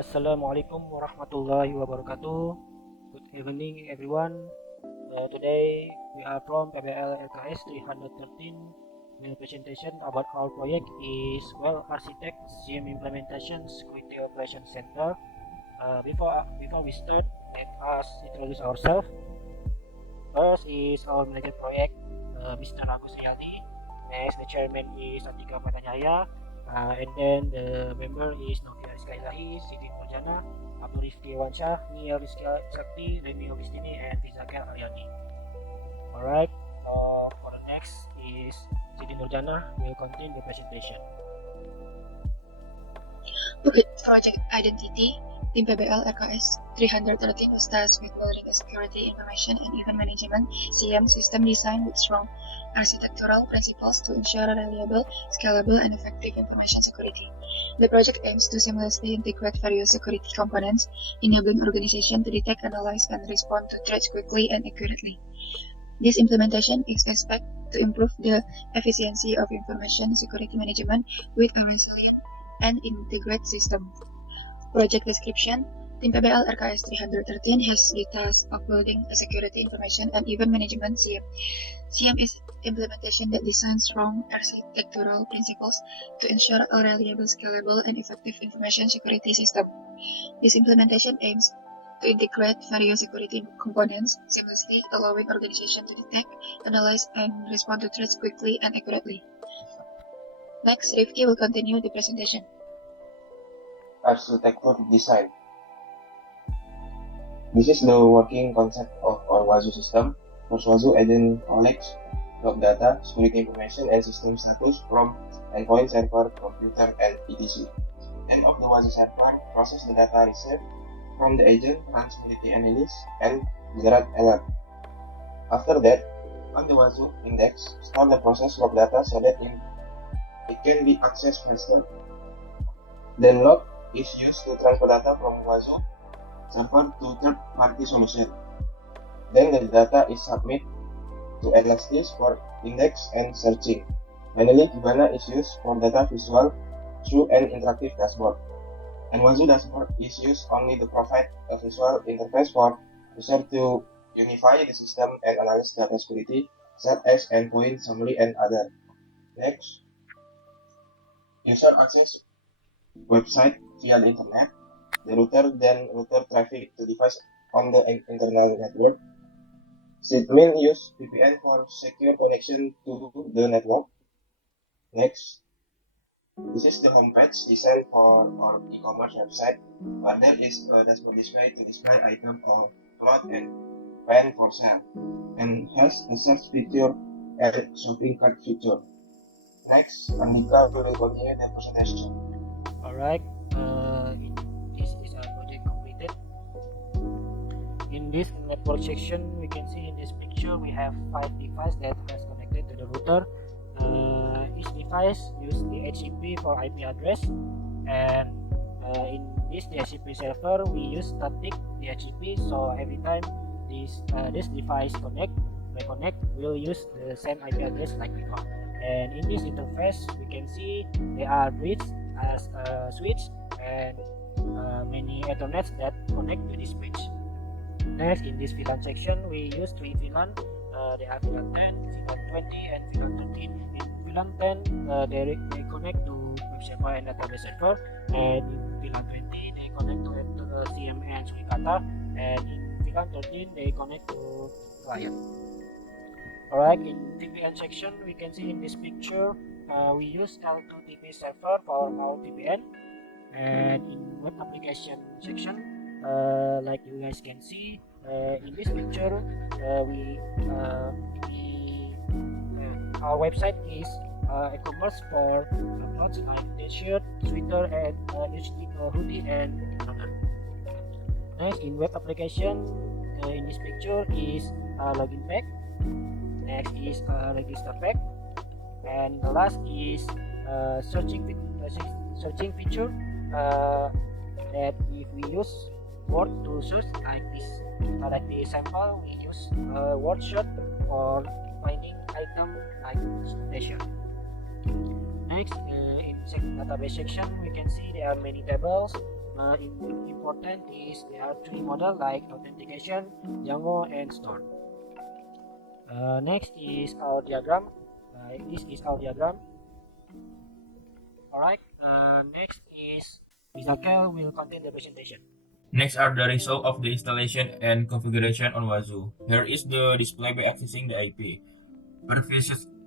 Assalamualaikum warahmatullahi wabarakatuh. Good evening, everyone. Today we are from PBL LKS 313. The presentation about our project is Architect SIEM Implementation Security Operations Center. Before we start, let us introduce ourselves. First is our manager project, Mr. Agus Riyadi. Next, the chairman is Atika Patanjaya. And then the member is Novia Rizka Ilahi, Siti Nurjana, Abdul Rifki Wansyah, Nia Rizka Sakti, Remy Augustini, and Rizakil Aryani. Alright, for the next is Siti Nurjana will continue the presentation. Okay, project identity. Tim PBL RKS 313 was tasked with building a security information and event management (SIEM) system design with strong architectural principles to ensure reliable, scalable, and effective information security. The project aims to seamlessly integrate various security components, enabling organizations to detect, analyze, and respond to threats quickly and accurately. This implementation is expected to improve the efficiency of information security management with a resilient and integrated system. Project description. Tim PBL RKS 313 has the task of building a security information and event management SIEM. SIEM is implementation that designs strong architectural principles to ensure a reliable, scalable, and effective information security system. This implementation aims to integrate various security components seamlessly, allowing organizations to detect, analyze, and respond to threats quickly and accurately. Next, Rifki will continue the presentation. Architecture design. This is the working concept of our WASU system. First, WASU agent collects log data, security information, and system status from endpoint, server, computer, and etc. End of the WASU server process the data received from the agent, runs security analysis, and generate alert. After that, on the WASU index, store the process log data so that it can be accessed faster. Then log is used to transfer data from WASU server to third-party solution. Then the data is submitted to Elastic for index and searching. Finally, Kibana is used for data visual through an interactive dashboard. And WASU dashboard is used only to provide a visual interface for user to unify the system and analyze data security, such as endpoint, summary, and other. Next, user access website via the internet, the router then router traffic to device on the internal network. Sysadmin use VPN for secure connection to the network. Next, this is the homepage designed for our e-commerce website, where there is a dashboard display to display item or cloth and pen for sale, and has a search feature and shopping cart feature. Next, Andika will continue the presentation. Alright, this is our project completed. In this network section, we can see in this picture we have 5 devices that has connected to the router. Each device uses the HCP for IP address, and in this DHCP server we use static DHCP, so every time this device reconnect will use the same IP address like before. And in this interface we can see there are bridges as a switch and many Ethernets that connect to this bridge. Next, in this VLAN section we use 3 VLAN. They are VLAN 10, VLAN 20, and VLAN 13. In VLAN 10 they connect to web server and database server, and in VLAN 20 they connect to CMN Surikata, and in VLAN 13 they connect to client. Alright, in VPN section we can see in this picture we use L2TP server for our VPN, and in web application section like you guys can see in this picture our website is e-commerce for clothes like t-shirt, sweater, and hoodie and other. Next, in web application in this picture is login page. Next is register page, and the last is searching feature that if we use word to search like this, like the sample we use word search for finding item like t-shirt. Next, in database section we can see there are many tables Important is there are three models like authentication, Django, and Store. Next is our diagram. This is our diagram. Alright. Next is Bizakel will contain the presentation. Next are the result of the installation and configuration on Wazoo. Here is the display by accessing the IP.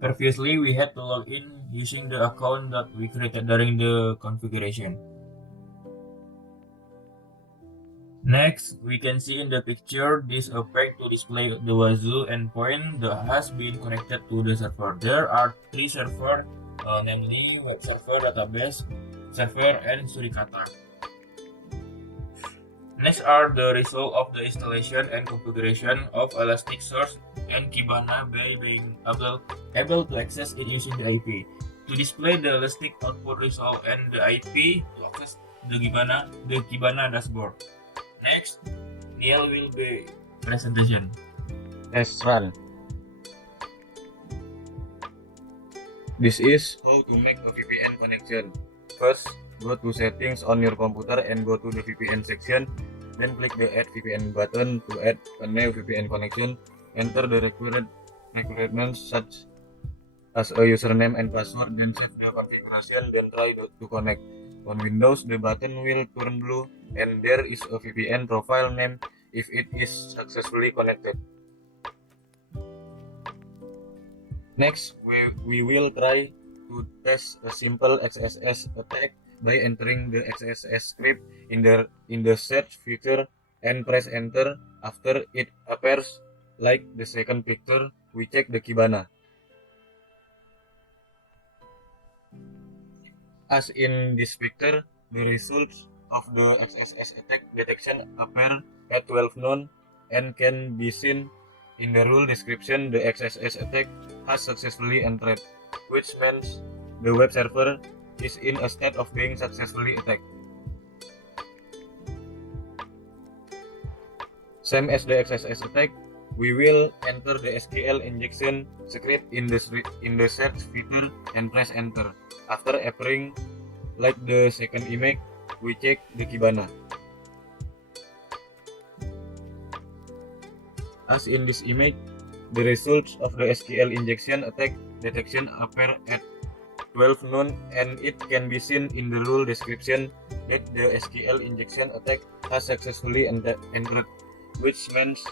Previously, we had to log in using the account that we created during the configuration. Next, we can see in the picture this page to display the Wazoo endpoint that has been connected to the server. There are three servers, namely web server, database server, and Suricata. Next are the result of the installation and configuration of Elasticsearch and Kibana by being able to access it using the IP. To display the Elastic output result and the IP to access the Kibana dashboard. Next, Neil will be presentation. Let's run. This is how to make a VPN connection. First, go to settings on your computer and go to the VPN section. Then click the add VPN button to add a new VPN connection. Enter the requirements such as a username and password, then save the configuration, then try to connect. On Windows, the button will turn blue and there is a VPN profile name if it is successfully connected. Next, we will try to test a simple XSS attack by entering the XSS script in the search feature and press enter. After it appears like the second picture, we check the Kibana. As in this picture, the results of the XSS attack detection appear at 12 noon and can be seen in the rule description. The XSS attack has successfully entered, which means the web server is in a state of being successfully attacked. Same as the XSS attack, we will enter the SQL injection script in the search feature and press enter. After appearing like the second image, we check the Kibana. As in this image, the results of the SQL injection attack detection appear at 12 noon and it can be seen in the rule description that the SQL injection attack has successfully entered, which means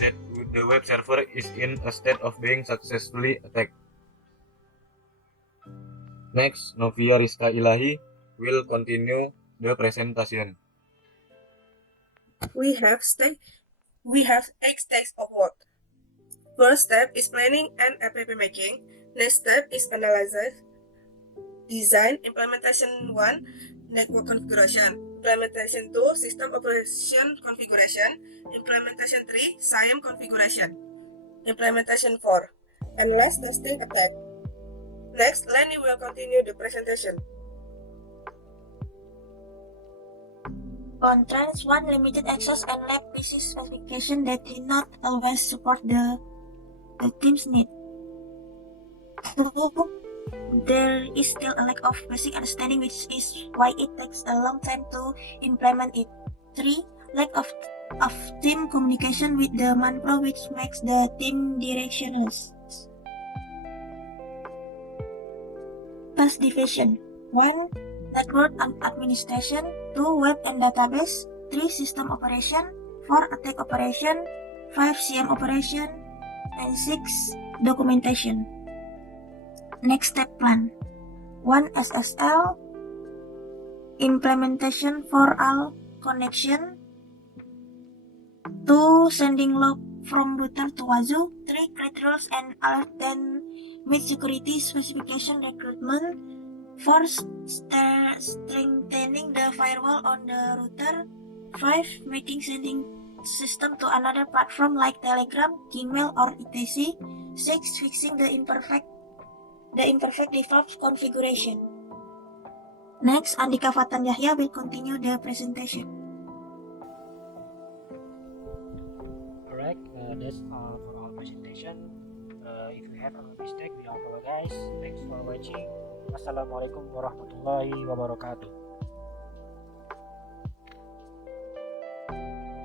that the web server is in a state of being successfully attacked. Next, Novia Rizka Ilahi will continue the presentation. We have 8 steps of work. First step is planning and app making. Next step is analysis, design. Implementation 1, network configuration. Implementation 2, system operation configuration. Implementation 3, SIEM configuration. Implementation 4, analyze testing attack. Next, Lenny will continue the presentation. On Trans 1, limited access and lack PC specification that did not always support the team's need. 2. There is still a lack of basic understanding, which is why it takes a long time to implement it. 3. Lack of team communication with the Manpro, which makes the team directionless. Task division: 1. Network administration. 2. Web and database. 3. System operation. 4. Attack operation. 5. CM operation. And 6. Documentation. Next step plan: 1. SSL implementation for all connection. 2. Sending log from router to Wazoo. 3. Create rules and alert then meet security specification recruitment. 4. Strengthening the firewall on the router. 5. Making sending system to another platform like Telegram, Gmail, or etc. 6. Fixing the imperfect DevOps configuration. Next, Andika Fatan Yahya will continue the presentation. Alright, that's all for our presentation. If we have a mistake, we apologize. Thanks for watching. Wassalamualaikum warahmatullahi wabarakatuh.